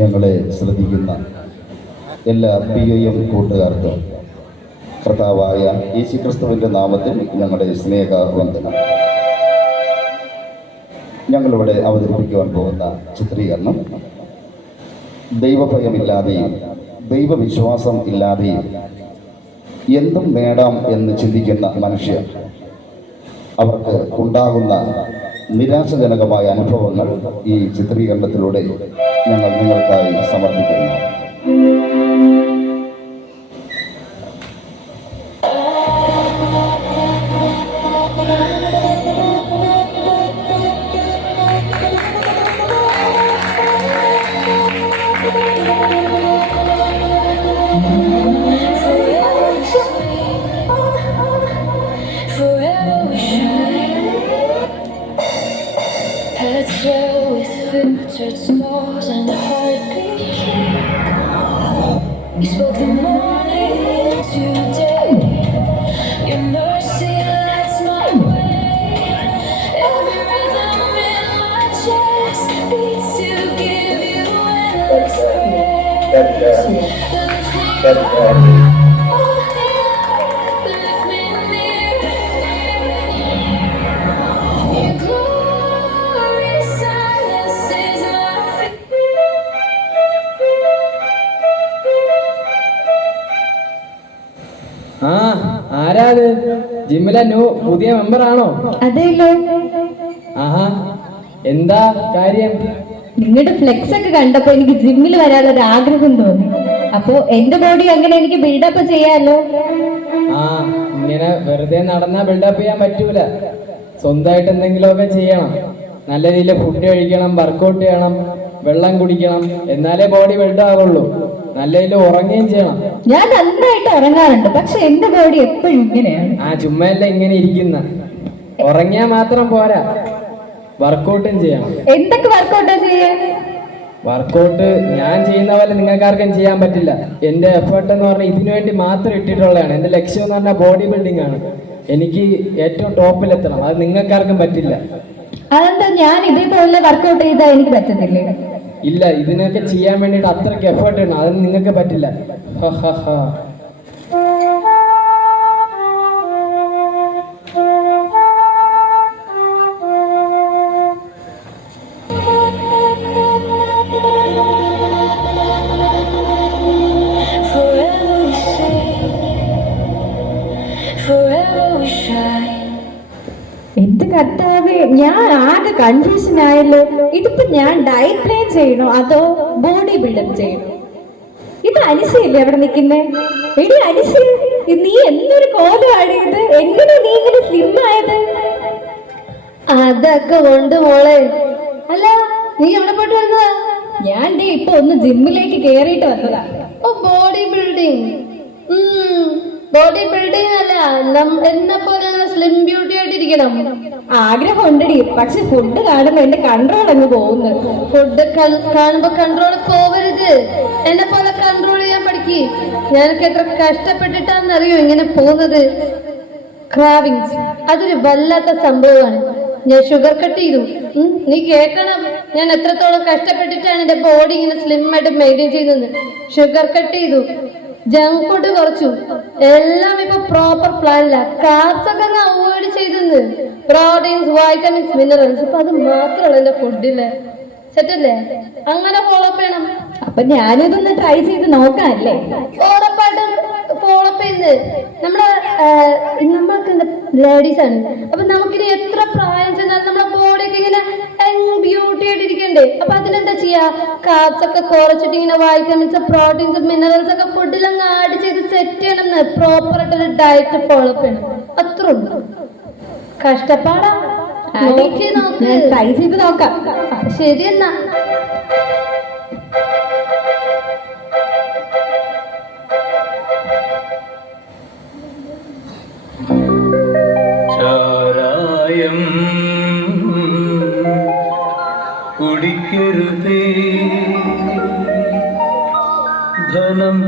ഞങ്ങളെ ശ്രദ്ധിക്കുന്ന എല്ലാ PIM കൂട്ടുകാർക്കും കർത്താവായ യേശുക്രിസ്തുവിൻ്റെ നാമത്തിൽ ഞങ്ങളുടെ സ്നേഹവന്ദനം. ഞങ്ങളിവിടെ അവതരിപ്പിക്കുവാൻ പോകുന്ന ചിത്രീകരണം ദൈവഭയമില്ലാതെയും ദൈവവിശ്വാസം ഇല്ലാതെയും എന്തും നേടാം എന്ന് ചിന്തിക്കുന്ന മനുഷ്യർ അവർക്ക് ഉണ്ടാകുന്ന നിരാശജനകമായ അനുഭവങ്ങൾ ഈ ചിത്രീകരണത്തിലൂടെ ഞങ്ങൾ നിങ്ങൾക്കായി സമർപ്പിക്കുന്നു. Filtered scars and a heartbeat kick. You spoke the morning into day. Your mercy lights my way. Every rhythm in my chest beats to give you endless praise. Lift me near. Your glory silences my fear. ആരാത്? ജിമ്മിലെ പുതിയ മെമ്പറാണോ? അതെല്ലോ. ആഹാ, എന്താ കാര്യം? നിങ്ങളുടെ flex ഒക്കെ കണ്ടപ്പോ എനിക്ക് ജിമ്മിൽ വരാനൊരു ആഗ്രഹം തോന്നി. അപ്പോ എന്റെ ബോഡി അങ്ങനെ എനിക്ക് ബിൽഡപ്പ് ചെയ്യാലോ. ഇങ്ങനെ വെറുതെ നടന്നാ ബിൽഡപ്പ് ചെയ്യാൻ പറ്റൂല. സ്വന്തമായിട്ട് എന്തെങ്കിലുമൊക്കെ ചെയ്യണം. നല്ല രീതിയിൽ ഫുഡ് കഴിക്കണം, വർക്കൗട്ട് ചെയ്യണം, വെള്ളം കുടിക്കണം. എന്നാലേ ബോഡി ബിൽഡ് ആവുള്ളൂ. നല്ല രീതിയിൽ ഉറങ്ങുകയും ചെയ്യണം. ഞാൻ നന്നായിട്ട് ഉറങ്ങാറുണ്ട്, പക്ഷെ എന്റെ ബോഡി എപ്പോഴും ഇങ്ങനെയാണ്. ചുമ്മാല്ല ഇങ്ങനെ ഇരിക്കുന്ന. ഉറങ്ങിയാ മാത്രം പോരാ, വർക്കൗട്ടും ചെയ്യണം. എന്തൊക്കെ വർക്കൗട്ടാ ചെയ്യാൻ? വർക്കൗട്ട് ഞാൻ ചെയ്യുന്ന പോലെ നിങ്ങൾക്കാർക്കും ചെയ്യാൻ പറ്റില്ല. എന്റെ എഫേർട്ട് എന്ന് പറഞ്ഞാൽ ഇതിനു വേണ്ടി മാത്രം ഇട്ടിട്ടുള്ളതാണ്. എന്റെ ലക്ഷ്യം എന്ന് പറഞ്ഞാൽ ബോഡി ബിൽഡിംഗ് ആണ്. എനിക്ക് ഏറ്റവും ടോപ്പിലെത്തണം. അത് നിങ്ങൾക്കാർക്കും പറ്റില്ല. അതെന്താ, ഞാൻ ഇതേപോലെ വർക്കൗട്ട് ചെയ്താൽ എനിക്ക് പറ്റത്തില്ലേ? ഇല്ല, ഇതിനൊക്കെ ചെയ്യാൻ വേണ്ടിയിട്ട് അത്രയ്ക്ക് എഫേർട്ട് ഇടണം. അത് നിങ്ങൾക്ക് പറ്റില്ല. Forever we sing, forever we shine. എന്റെ കർത്താവേ, ഞാൻ ആകെ കൺഫ്യൂഷൻ ആയല്ലോ. ഇതിപ്പോ ഞാൻ ഡയറ്റ് പ്ലാൻ ചെയ്യണോ അതോ ബോഡി ബിൽഡപ്പ് ചെയ്യണോ? ഇത് അനിശയല്ലേ അവിടെ നിൽക്കുന്നേ? എടി അനിശ, നീ എന്തൊരു കോലമാണ് ഇത്? എങ്ങനെ നീ ഇങ്ങനെ സ്ലിം ആയത്? അതൊക്കെ കൊണ്ട് മോളെ. അല്ല, നീ എവിടെ പോയിട്ട് വന്നതാ? ഞാൻ ഇപ്പൊ ഒന്ന് ജിമ്മിലേക്ക് കേറിയിട്ട് വന്നതാ. Body building. ബോഡി ബിൽഡിംഗ് അല്ല, എന്നെ പോലെ സ്ലിം ബ്യൂട്ടി ആയിട്ടിരിക്കണം. ആഗ്രഹം ഉണ്ടടി, പക്ഷെ ഫുഡ് കാണുമ്പോ എന്റെ കൺട്രോൾ അങ്ങ് പോകുന്നു. ഫുഡ് കാണുമ്പോ കൺട്രോൾ പോവരുത്. എന്നെ പോലെ കൺട്രോൾ ചെയ്യാൻ പഠിക്ക്. ഞാനൊക്കെ എത്ര കഷ്ടപ്പെട്ടിട്ടാന്നറിയോ ഇങ്ങനെ പോകുന്നത്. ക്രാവിങ്സ് അതൊരു വല്ലാത്ത സംഭവമാണ്. ഞാൻ ഷുഗർ കട്ട് ചെയ്തു. നീ കേൾക്കണം, ഞാൻ എത്രത്തോളം കഷ്ടപ്പെട്ടിട്ടാണ് എന്റെ ബോഡി ഇങ്ങനെ സ്ലിം ആയിട്ട് മെയിൻറ്റെയിൻ ചെയ്യുന്നത്. ഷുഗർ കട്ട് ചെയ്തു, ജങ്ക് ഫുഡ് കുറച്ചു, എല്ലാം ഇപ്പൊ പ്രോപ്പർ പ്ലാനില്ല. കാർബ്സ് ഒക്കെ അവോയ്ഡ് ചെയ്തെന്ന്. പ്രോട്ടീൻസ്, വൈറ്റമിൻസ്, മിനറൽസ്, ഇപ്പൊ അത് മാത്രമല്ല എന്റെ ഫുഡില്. സെറ്റല്ലേ? അങ്ങനെ ഫോളോ ചെയ്യണം. അപ്പൊ ഞാനിതൊന്ന് ട്രൈ ചെയ്ത് നോക്കാല്ലേ? ഉറപ്പായിട്ടും ഫോളോ ചെയ്യുന്നത്. നമ്മൾക്ക് ലേഡീസ് ആണ്. അപ്പൊ നമുക്കിനി എത്ര പ്രായം ചെന്നാലും നമ്മുടെ ബോഡിയൊക്കെ ഇങ്ങനെ ബ്യൂട്ടി ആയിട്ട് ഇരിക്കണ്ടേ? അപ്പൊ അതിനെന്താ ചെയ്യാ? കാർബ്സ് ഒക്കെ കുറച്ചിട്ട് ഇങ്ങനെ വൈറ്റമിൻസ്, പ്രോട്ടീൻസ്, മിനറൽസ് ഒക്കെ ഫുഡിലങ്ങ് ആഡ് ചെയ്ത് സെറ്റ് ചെയ്യണമെന്ന്. പ്രോപ്പർ ആയിട്ടൊരു ഡയറ്റ് ഫോളോ ചെയ്യണം. അത്ര ഉള്ളൂ. കഷ്ടപ്പാടാ. നോക്കി നോക്ക്. ട്രൈ ചെയ്ത് നോക്കാം. ശരി എന്നാ. ചാരായം കുടിക്കരുതേ, ധനം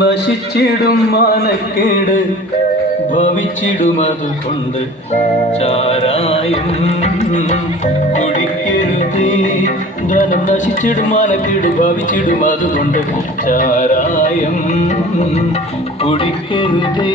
നശിച്ചിടും, മാനക്കേട് ഭവിച്ചിടുമതുകൊണ്ട് ചാരായം കുടിക്കരുതേ, ധനം നശിച്ചിടും മാനക്കേട് ഭാവിച്ചിടും അതുകൊണ്ട് ചാരായം കുടിക്കരുതേ.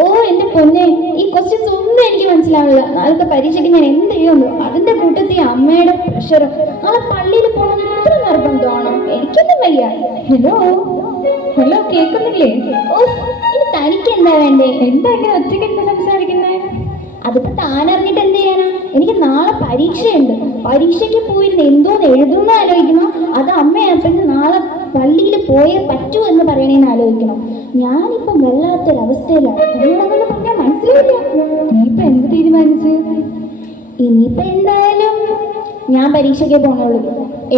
ഓ എന്റെ പൊന്നെ, ഈ ക്വസ്റ്റ്യൻസ് ഒന്നും എനിക്ക് മനസ്സിലാവില്ല. നാളത്തെ പരീക്ഷയ്ക്ക് ഞാൻ എന്ത് ചെയ്യുന്നു? അതിന്റെ കൂട്ടത്തിൽ അമ്മയുടെ പ്രഷർ. നാളെ പള്ളിയിൽ പോകണമെന്ന് എത്ര നിർബന്ധമാണോ? എനിക്കൊന്നും വയ്യ. ഹലോ ഹലോ, കേൾക്കുന്നില്ലേ? ഓ, ഇനി തനിക്ക് എന്താ വേണ്ടേ? എന്താ ഇങ്ങനെ ഒറ്റയ്ക്ക് എന്താ സംസാരിക്കുന്നേ? അതിപ്പോ താൻ അറിഞ്ഞിട്ട് എന്ത് ചെയ്യാനാ? എനിക്ക് നാളെ പരീക്ഷയുണ്ട്. പരീക്ഷയ്ക്ക് പോയിരുന്ന് എന്തോന്ന് എഴുതുന്ന ആലോചിക്കണോ, അത് അമ്മയപ്പന് നാളെ പള്ളിയിൽ പോയേ പറ്റൂ എന്ന് പറയണേന്ന് ആലോചിക്കണം. ഞാനിപ്പം വല്ലാത്തൊരവസ്ഥയിലാണ്. എന്നോടങ്ങനെ പറഞ്ഞാൽ മനസ്സിലായില്ല. ഇനിയിപ്പൊ എന്ത് തീരുമാനിച്ചു? ഇനിയിപ്പൊ എന്തായാലും ഞാൻ പരീക്ഷയ്ക്ക് പോണുള്ളൂ.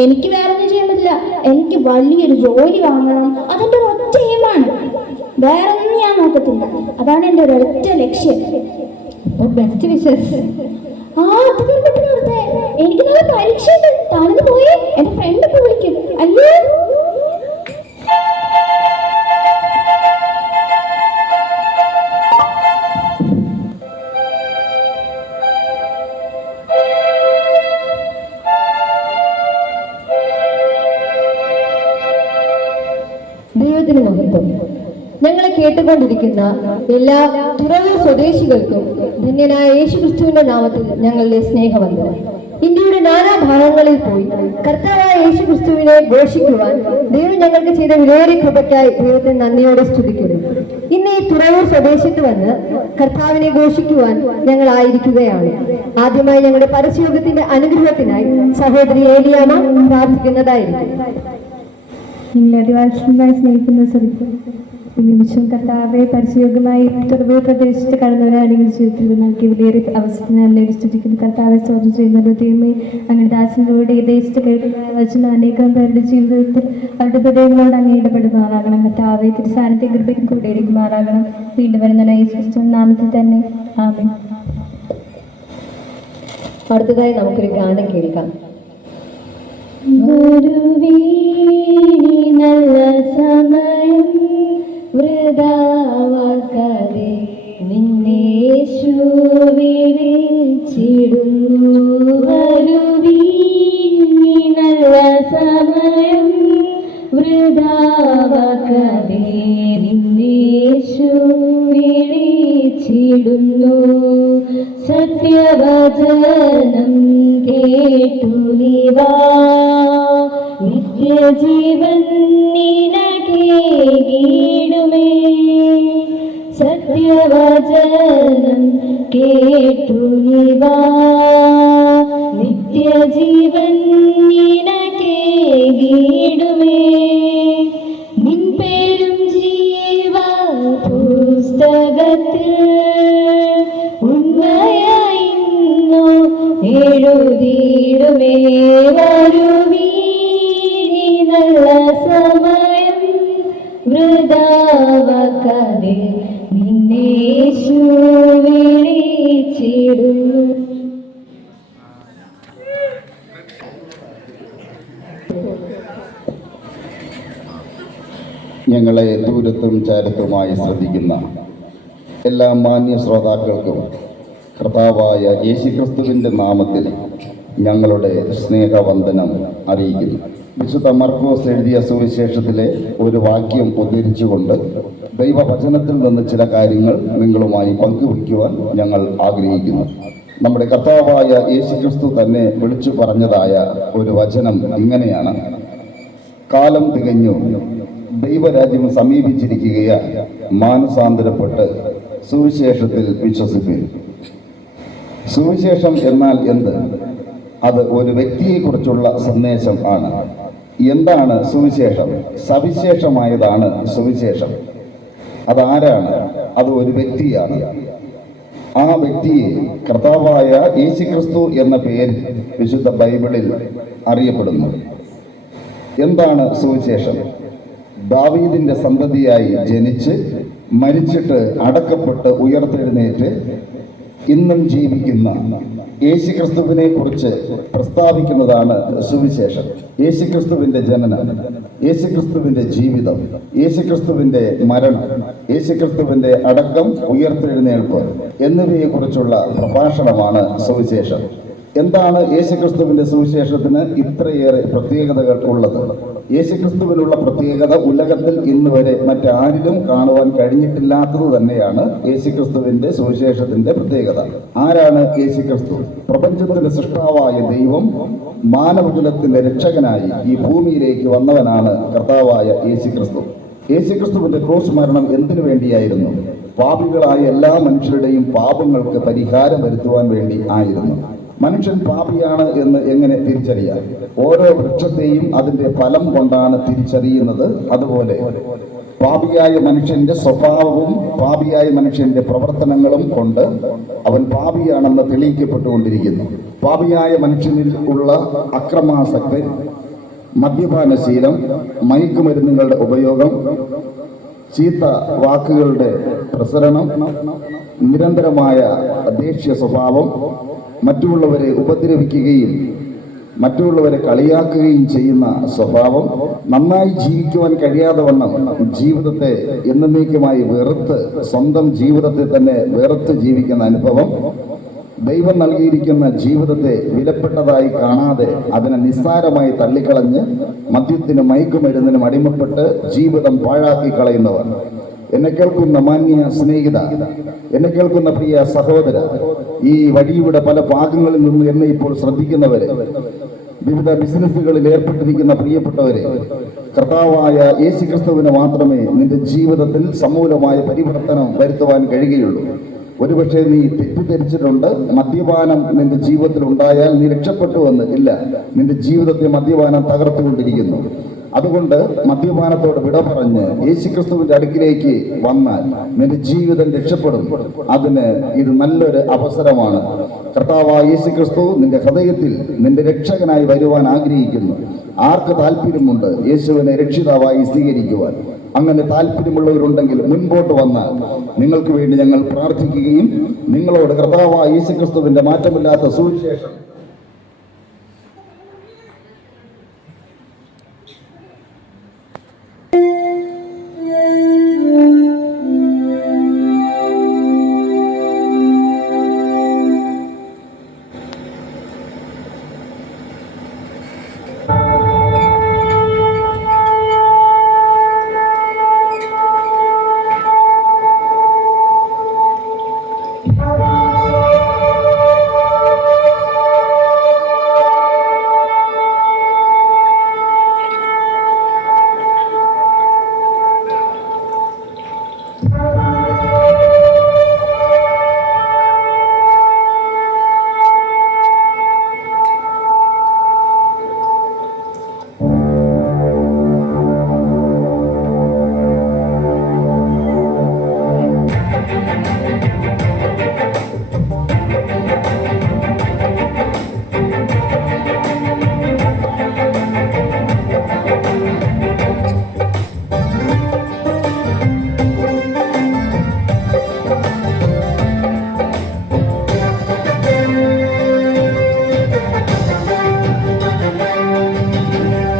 എനിക്ക് വേറെ ഒന്നും ചെയ്യാൻ പറ്റില്ല. എനിക്ക് വലിയൊരു ജോലി വാങ്ങണം. അതെന്റെ ഒറ്റ എയിമാണ്. വേറെ ഒന്നും ഞാൻ നോക്കത്തില്ല. അതാണ് എൻ്റെ ഒരു ഒറ്റ ലക്ഷ്യം. Best wishes. ആ, അത് നിർത്തേ. എനിക്ക് നല്ല പരീക്ഷയുണ്ട്. താഴ്ന്നു പോയേ, എന്റെ ഫ്രണ്ട് ഇപ്പൊ വിളിക്കും. അയ്യോ, ദൈവത്തിന് മഹത്വം. ഞങ്ങളെ കേട്ടുകൊണ്ടിരിക്കുന്ന എല്ലാ തുറവൂർ സ്വദേശികൾക്കും ധന്യനായ യേശുക്രിസ്തുവിന്റെ നാമത്തിൽ ഞങ്ങളുടെ സ്നേഹവന്ദനം. ഇന്ത്യയുടെ നാനാഭാഗങ്ങളിൽ പോയി കർത്താവായ യേശുക്രിസ്തുവിനെ ഘോഷിക്കുവാൻ ദൈവം ഞങ്ങൾക്ക് ചെയ്ത വിലയേറിയ കൃപയ്ക്കായി ദൈവത്തെ നന്ദിയോടെ സ്തുതിക്കുന്നു. ഇന്ന് ഈ തുറവൂർ സ്വദേശത്ത് വന്ന് കർത്താവിനെ ഘോഷിക്കുവാൻ ഞങ്ങളായിരിക്കുകയാണ്. ആദ്യമായി ഞങ്ങളുടെ പരസ്യയോഗത്തിന്റെ അനുഗ്രഹത്തിനായി സഹോദരി ഏലിയാമ്മ പ്രാർത്ഥിക്കുന്നതായിരിക്കും. നിങ്ങളെ അതിവാത്സല്യമായി സ്നേഹിക്കുന്ന സുഹൃത്ത്, ഈ നിമിഷം കർത്താവെ പരിശുദ്ധമായി തുറവൂർ പ്രദേശത്ത് കടന്നവരാണെങ്കിൽ ജീവിതത്തിൽ നൽകിയ വിലയേറിയ അവസരം നല്ലൊരു സ്തുതിക്കുന്നു. കർത്താവെ സ്വാഗതം ചെയ്യുന്നത് ദൈവമേ, അങ്ങനെ ദാസനിലൂടെ ഈ ദേശത്ത് കേൾക്കുന്ന വചനം അനേകം പേരുടെ ജീവിതത്തിൽ അവരുടെ ഹൃദയങ്ങളോട് അങ്ങ് ഇടപെടുമാറാകണം. കർത്താവെ തിരുസാന്നിധ്യ കൃപയും കൂടെ ഇരിക്കുമാറാകണം. വീണ്ടും വരുന്ന യേശുക്രിസ്തു നാമത്തിൽ തന്നെ ആമേൻ. അടുത്തതായി നമുക്കൊരു ഗാനം കേൾക്കാം. നല്ല സമയം വൃഥാവാക്കാതെ നിന്നേശുവിനെ വിളിച്ചിടുന്നു. വരുവീനി നല്ല സമയം വൃഥാവാക്കാതെ നിന്നേശുവിനെ വിളിച്ചിടുന്നു. സത്യവചനം കേട്ടു നീവാ, നിത്യജീവൻ നിനക്കേകിടുമേ. സത്യവചനം കേട്ടു നീവാ, നിത്യജീവൻ നിനക്കേകിടുമേ. നിൻ പേരും ജീവ പുസ്തകത്തിൽ ഉണ്മയായിന്നു എഴുതിയിടുമേ. വരുവീനി നല്ല സമയം വൃഥാവാക്കാതെ നിന്നേശു വിളിച്ചിടുന്നു. ഞങ്ങളെ ദൂരത്തും ചാരത്തുമായി ശ്രദ്ധിക്കുന്ന എല്ലാ മാന്യ ശ്രോതാക്കൾക്കും കർത്താവായ യേശുക്രിസ്തുവിൻ്റെ നാമത്തിൽ ഞങ്ങളുടെ സ്നേഹവന്ദനം അറിയിക്കുന്നു. വിശുദ്ധ മർക്കോസ് എഴുതിയ സുവിശേഷത്തിലെ ഒരു വാക്യം ഉദ്ധരിച്ചുകൊണ്ട് ദൈവവചനത്തിൽ നിന്ന് ചില കാര്യങ്ങൾ നിങ്ങളുമായി പങ്കുവയ്ക്കുവാൻ ഞങ്ങൾ ആഗ്രഹിക്കുന്നു. നമ്മുടെ കർത്താവായ യേശുക്രിസ്തു തന്നെ വിളിച്ചു പറഞ്ഞതായ ഒരു വചനം ഇങ്ങനെയാണ്: കാലം തികഞ്ഞു, ദൈവരാജ്യം സമീപിച്ചിരിക്കുകയാൽ മാനസാന്തരപ്പെട്ട് സുവിശേഷത്തിൽ വിശ്വസിപ്പിൻ. സുവിശേഷം എന്നാൽ എന്ത്? അത് ഒരു വ്യക്തിയെക്കുറിച്ചുള്ള സന്ദേശം ആണ്. എന്താണ് സുവിശേഷം? സവിശേഷമായതാണ് സുവിശേഷം. അതാരാണ്? അത് ഒരു വ്യക്തിയാണ്. ആ വ്യക്തിയെ കർത്താവായ യേശുക്രിസ്തു എന്ന പേരിൽ വിശുദ്ധ ബൈബിളിൽ അറിയപ്പെടുന്നു. എന്താണ് സുവിശേഷം? ദാവീദിന്റെ സന്തതിയായി ജനിച്ച് മരിച്ചിട്ട് അടക്കപ്പെട്ട് ഉയർത്തെഴുന്നേറ്റ് ഇന്നും ജീവിക്കുന്ന യേശുക്രിസ്തുവിനെ കുറിച്ച് പ്രസ്താവിക്കുന്നതാണ് സുവിശേഷം. യേശുക്രിസ്തുവിന്റെ ജനനം, യേശുക്രിസ്തുവിന്റെ ജീവിതം, യേശുക്രിസ്തുവിന്റെ മരണം, യേശുക്രിസ്തുവിന്റെ അടക്കം, ഉയർത്തെഴുന്നേൽപ്പ് എന്നിവയെ കുറിച്ചുള്ള പ്രഭാഷണമാണ് സുവിശേഷം. എന്താണ് യേശുക്രിസ്തുവിന്റെ സുവിശേഷത്തിന് ഇത്രയേറെ പ്രത്യേകതകൾ ഉള്ളത്? യേശുക്രിസ്തുവിനുള്ള പ്രത്യേകത ഉലകത്തിൽ ഇന്ന് വരെ മറ്റാരിലും കാണുവാൻ കഴിഞ്ഞിട്ടില്ലാത്തത് തന്നെയാണ് യേശുക്രിസ്തുവിന്റെ സുവിശേഷത്തിന്റെ പ്രത്യേകത. ആരാണ് യേശുക്രിസ്തു? പ്രപഞ്ചത്തിന്റെ സൃഷ്ടാവായ ദൈവം മാനവകുലത്തിന്റെ രക്ഷകനായി ഈ ഭൂമിയിലേക്ക് വന്നവനാണ് കർത്താവായ യേശുക്രിസ്തു. യേശുക്രിസ്തുവിന്റെ ക്രൂശ് മരണം എന്തിനു വേണ്ടിയായിരുന്നു? പാപികളായ എല്ലാ മനുഷ്യരുടെയും പാപങ്ങൾക്ക് പരിഹാരം വരുത്തുവാൻ വേണ്ടി ആയിരുന്നു. മനുഷ്യൻ പാപിയാണ് എന്ന് എങ്ങനെ തിരിച്ചറിയാം? ഓരോ വൃക്ഷത്തെയും അതിന്റെ ഫലം കൊണ്ടാണ് തിരിച്ചറിയുന്നത്. അതുപോലെ പാപിയായ മനുഷ്യന്റെ സ്വഭാവവും പാപിയായ മനുഷ്യന്റെ പ്രവർത്തനങ്ങളും കൊണ്ട് അവൻ പാപിയാണെന്ന് തെളിയിക്കപ്പെട്ടുകൊണ്ടിരിക്കുന്നു. പാപിയായ മനുഷ്യനിൽ ഉള്ള അക്രമാസക്തി, മദ്യപാനശീലം, മയക്കുമരുന്നുകളുടെ ഉപയോഗം, ചീത്ത വാക്കുകളുടെ പ്രസരണം, നിരന്തരമായ ദേഷ്യ സ്വഭാവം, മറ്റുള്ളവരെ ഉപദ്രവിക്കുകയും മറ്റുള്ളവരെ കളിയാക്കുകയും ചെയ്യുന്ന സ്വഭാവം, നന്നായി ജീവിക്കുവാൻ കഴിയാതെ വണ്ണം ജീവിതത്തെ എന്നേക്കുമായി വെറുത്ത് സ്വന്തം ജീവിതത്തെ തന്നെ വെറുത്ത് ജീവിക്കുന്ന അനുഭവം, ദൈവം നൽകിയിരിക്കുന്ന ജീവിതത്തെ വിലപ്പെട്ടതായി കാണാതെ അതിനെ നിസ്സാരമായി തള്ളിക്കളഞ്ഞ് മദ്യത്തിനും മയക്കുമരുന്നിനും അടിമപ്പെട്ട് ജീവിതം പാഴാക്കി കളയുന്നവർ. എന്നെ കേൾക്കുന്ന മാന്യ സ്നേഹിത, എന്നെ കേൾക്കുന്ന പ്രിയ സഹോദര, ഈ വഴിയുടെ പല ഭാഗങ്ങളിൽ നിന്ന് എന്നെ ഇപ്പോൾ ശ്രദ്ധിക്കുന്നവരെ, വിവിധ ബിസിനസ്സുകളിൽ ഏർപ്പെട്ടിരിക്കുന്ന പ്രിയപ്പെട്ടവരെ, കർത്താവായ യേശുക്രിസ്തുവിന് മാത്രമേ നിന്റെ ജീവിതത്തിൽ സമൂലമായ പരിവർത്തനം വരുത്തുവാൻ കഴിയുകയുള്ളൂ. ഒരുപക്ഷെ നീ തെറ്റിദ്ധരിച്ചിട്ടുണ്ട്, മദ്യപാനം നിന്റെ ജീവിതത്തിൽ ഉണ്ടായാൽ നീ രക്ഷപ്പെട്ടുവെന്ന്. ഇല്ല, നിന്റെ ജീവിതത്തെ മദ്യപാനം തകർത്തുകൊണ്ടിരിക്കുന്നു. അതുകൊണ്ട് മദ്യപാനത്തോട് വിട പറഞ്ഞ് യേശുക്രിസ്തുവിന്റെ അടുക്കിലേക്ക് വന്നാൽ നിന്റെ ജീവിതം രക്ഷപ്പെടും. അതിന് ഇത് നല്ലൊരു അവസരമാണ്. കർത്താവായ യേശുക്രിസ്തു നിന്റെ ഹൃദയത്തിൽ നിന്റെ രക്ഷകനായി വരുവാൻ ആഗ്രഹിക്കുന്നു. ആർക്ക് താല്പര്യമുണ്ട് യേശുവിനെ രക്ഷിതാവായി സ്വീകരിക്കുവാൻ? അങ്ങനെ താല്പര്യമുള്ളവരുണ്ടെങ്കിൽ മുൻപോട്ട് വന്നാൽ നിങ്ങൾക്ക് വേണ്ടി ഞങ്ങൾ പ്രാർത്ഥിക്കുകയും നിങ്ങളോട് കർത്താവായ യേശുക്രിസ്തുവിന്റെ മാറ്റമില്ലാത്ത സുവിശേഷം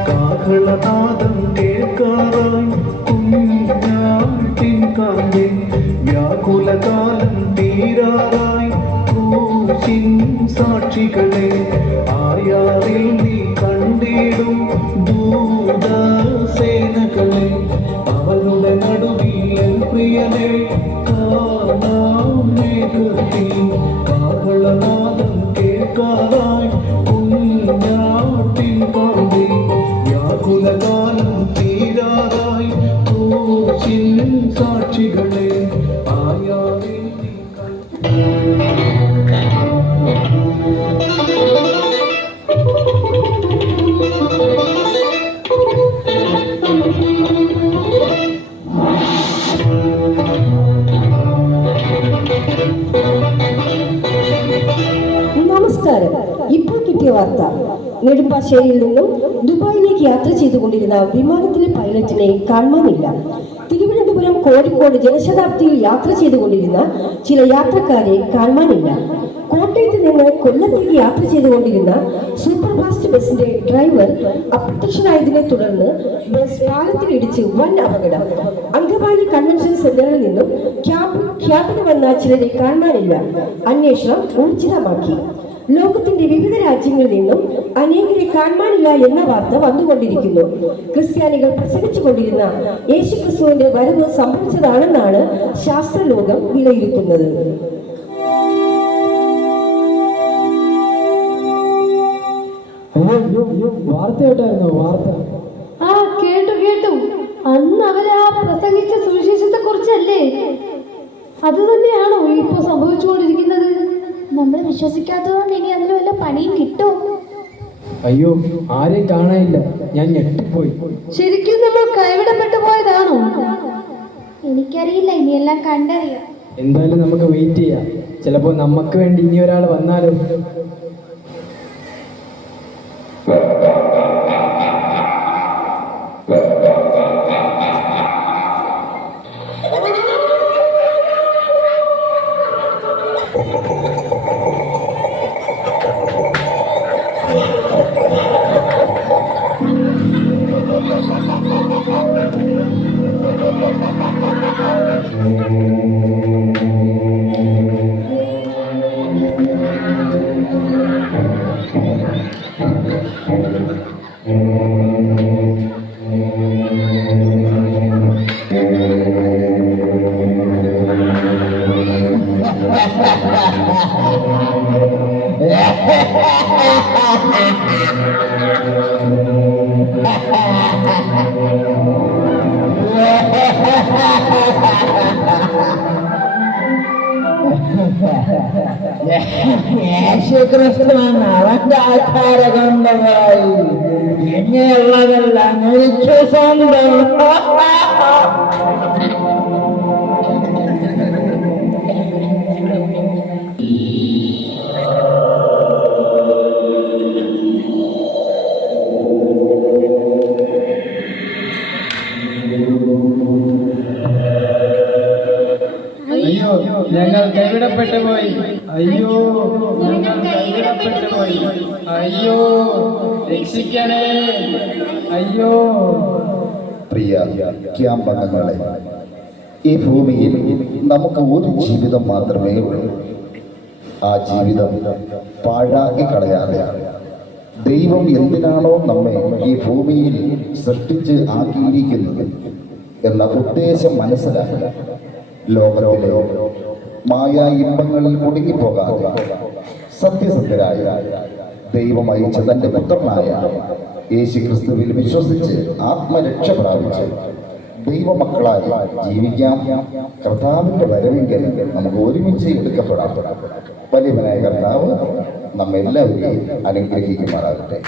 കാഹളനാദം കേൾക്കാറായി കുഞ്ഞാട്ടിൻ കാന്തേ, വ്യാകുലകാലം തീരാറായി ക്രൂശിൻ സാക്ഷികളെ, ആയാറിൽ നീ കണ്ടിടും ദൂതസേനകളെ, അവരുടെ നടുവിൽ പ്രിയനെ കാണാം മേഘത്തിൽ. കാഹളനാദം കേൾക്കാറായി കുഞ്ഞാട്ടിൻ കാന്തേ, വ്യാകുലകാലം തീരാറായി ക്രൂശിൻ സാക്ഷികളെ, ആയാറിൽ നീ വാർത്ത. നെടുമ്പാശ്ശേരിയിൽ നിന്നും ദുബായിലേക്ക് യാത്ര ചെയ്തുകൊണ്ടിരുന്ന വിമാനത്തിലെ പൈലറ്റിനെ കാണാനില്ല. തിരുവനന്തപുരം കോഴിക്കോട് ജനശതാബ്ദിയിൽ യാത്ര ചെയ്തുകൊണ്ടിരുന്ന ചില യാത്രക്കാരെ കാണാനില്ല. കോട്ടയത്ത് നിന്ന് കൊല്ലത്തേക്ക് യാത്ര ചെയ്തുകൊണ്ടിരുന്ന സൂപ്പർ ഫാസ്റ്റ് ബസിന്റെ ഡ്രൈവർ അപ്രത്യക്ഷനായതിനെ തുടർന്ന് ബസ് പാലത്തിലിടിച്ച് വൻ അപകടം. അങ്കമാലി കൺവെൻഷൻ സെന്ററിൽ നിന്നും ക്യാബിന് വന്ന ചിലരെ കാണാനില്ല. അന്വേഷണം ഊർജിതമാക്കി. ലോകത്തിന്റെ വിവിധ രാജ്യങ്ങളിൽ നിന്നും അനേകരെ കാണാനില്ല എന്ന വാർത്ത വന്നുകൊണ്ടിരിക്കുന്നു. ക്രിസ്ത്യാനികൾ പ്രസംഗിച്ചുകൊണ്ടിരുന്ന യേശുക്രിസ്തുവിന്റെ വരവ് സംഭവിച്ചതാണെന്നാണ് ശാസ്ത്രലോകം വിലയിരുത്തുന്നത്. വാർത്ത കേട്ടായിരുന്നോ? വാർത്ത ആ കേട്ടു. അന്ന് അവരാ പ്രസംഗിച്ച സുവിശേഷത്തെ കുറിച്ചല്ലേ? അത് തന്നെയാണോ ഇപ്പൊ സംഭവിച്ചുകൊണ്ടിരിക്കുന്നത്? നമ്മൾ വിശ്വസിക്കാത്തതുകൊണ്ട് ഇനി അതിൽ വല്ല പണിയും കിട്ടും. അയ്യോ, ആരെയും കാണാനില്ല. ഞാൻ ഞെട്ടിപ്പോയി. ശരിക്കും നമ്മൾ കൈവിടപ്പെട്ടു പോയതാണോ? എനിക്കറിയില്ല, ഇനിയെല്ലാം കണ്ടറിയാം. എന്തായാലും നമുക്ക് വെയിറ്റ് ചെയ്യാം. ചിലപ്പോ നമുക്ക് വേണ്ടി ഇനി ഒരാൾ വന്നാലോ? യേശുക്രിസ്തുവാണ് അവന്റെ ആധാര കൊണ്ടതായി ഇങ്ങനെയുള്ളതെല്ലാം എനിക്ക് സ്വന്തം. അയ്യോ, ഞങ്ങൾ കൈവിടപ്പെട്ടു പോയി. അയ്യോ, ഞങ്ങൾ കൈവിടപ്പെട്ടു പോയി. അയ്യോ, രക്ഷിക്കണേ. അയ്യോ. പ്രിയ ക്യാമ്പംഗങ്ങളെ, ഈ ഭൂമിയിൽ നമുക്ക് ഒരു ജീവിതം മാത്രമേ ഉള്ളൂ. ആ ജീവിതം പാഴാക്കി കളയാതെ ദൈവം എന്തിനാണോ നമ്മെ ഈ ഭൂമിയിൽ സൃഷ്ടിച്ച് ആക്കിയിരിക്കുന്നത് എന്ന ഉദ്ദേശം മനസ്സിലാക്കുക. ലോകത്തിലെ മായ ഇമ്പങ്ങളിൽ കുടുങ്ങിപ്പോകാതെ സത്യസന്ധരായ ദൈവം അയച്ച തന്റെ പുത്രനായ യേശുക്രിസ്തുവിൽ വിശ്വസിച്ച് ആത്മരക്ഷ പ്രാപിച്ച് ദൈവമക്കളായി ജീവിക്കാം. കർത്താവിന്റെ വരവെങ്കിൽ നമുക്ക് ഒരുമിച്ച് എടുക്കപ്പെടാം. വലിയവനായ കർത്താവ് നമ്മെല്ലാവരെയും അനുഗ്രഹിക്കുമാറാകട്ടെ.